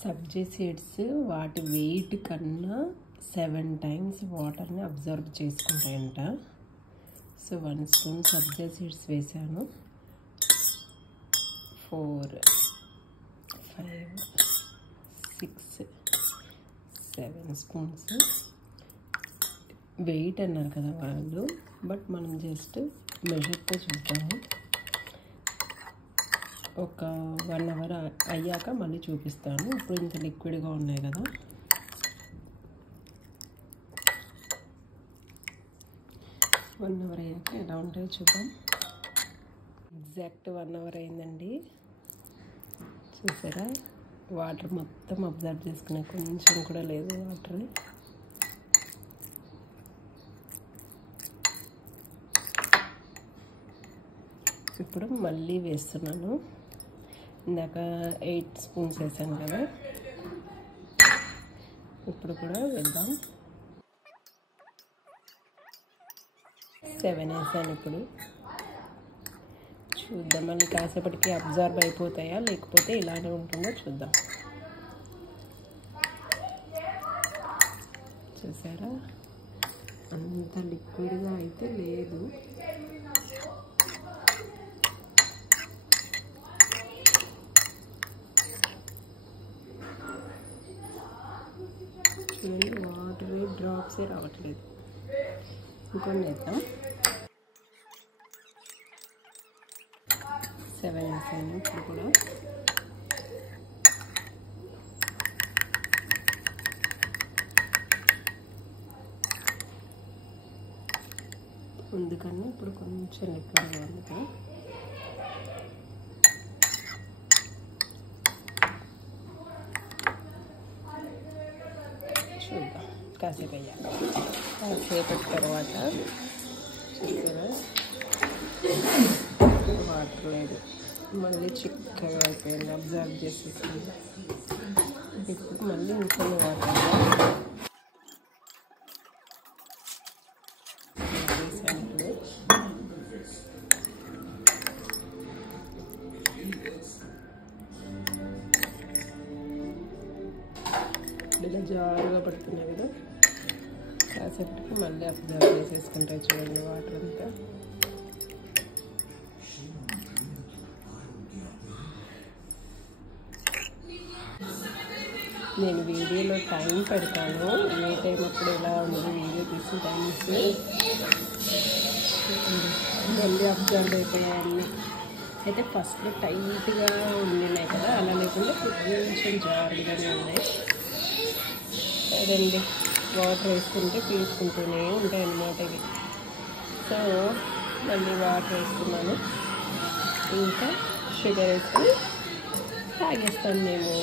సబ్జీ seeds వాటి wait కన్నా 7 times వాటర్ని అబ్జర్వ్ చేసుకుంటాయంట. సో 1 spoon సబ్జీ సీడ్స్ వేసాను. 4 5 6 7 spoons. వెయిట్ అన్నారు కదా వాళ్ళు, బట్ మనం జస్ట్ మెజర్తో చూద్దాము. ఒక 1 hour అయ్యాక మళ్ళీ చూపిస్తాను. ఇప్పుడు ఇంత లిక్విడ్గా ఉన్నాయి కదా, వన్ అవర్ అయ్యాక ఎలా ఉంటాయో చూద్దాం. ఎగ్జాక్ట్ 1 hour అయిందండి. చూసారా, వాటర్ మొత్తం అబ్జర్వ్ చేసుకునే, కొంచెం కూడా లేదు వాటర్. ఇప్పుడు మళ్ళీ వేస్తున్నాను. ఇందాక 8 spoons వేసాను కదా, ఇప్పుడు కూడా వేద్దాం. 7 వేసాను. ఇప్పుడు చూద్దాం, మళ్ళీ కాసేపటికి అబ్జర్వ్ అయిపోతాయా లేకపోతే ఇలానే ఉంటుందో చూద్దాం. చూసారా, అంత లిక్విడ్గా అయితే లేదు. చూడండి, వాటర్ డ్రాప్సే రావట్లేదు. ఇంకొన్ని వేద్దాం. 7 వేసాను. ఇప్పుడు కూడా ముందుకన్నా ఇప్పుడు కొంచెం లిక్విడ్గా ఉంది. చూద్దాం కాసేపు అయ్యాక. కాసేపటి తర్వాత చూసారా, వాటర్ లేదు, మళ్ళీ చిక్కగా అయిపోయింది, అబ్జర్వ్ చేసేసింది. ఇప్పుడు మళ్ళీ ఇంకొన్ని వాటర్ వేసాను. ఇలా జారుగా పడుతున్నాయి కదా, కాసేపటికి మళ్ళీ అబ్జర్వ్ చేసేసుకుంటాయి. చూడండి వాటర్ అంతా. నేను వీడియోలో టైం పెడతాను, ఏ టైం అప్పుడు ఎలా ఉంది వీడియో తీసిన టైమ్స్. మళ్ళీ అబ్జర్వ్ అయిపోయాయి. అయితే ఫస్ట్లో టైట్గా ఉండినాయి కదా, అలా లేకుండా కొంచెం జారుగానే ఉన్నాయి. అదండి, వాటర్ వేసుకుంటే పీల్చుకుంటూనే ఉంటాయి అన్నమాట ఇవి. సో మళ్ళీ వాటర్ వేసుకున్నాను, ఇంకా షుగర్ వేసుకొని తాగేస్తాను మేము.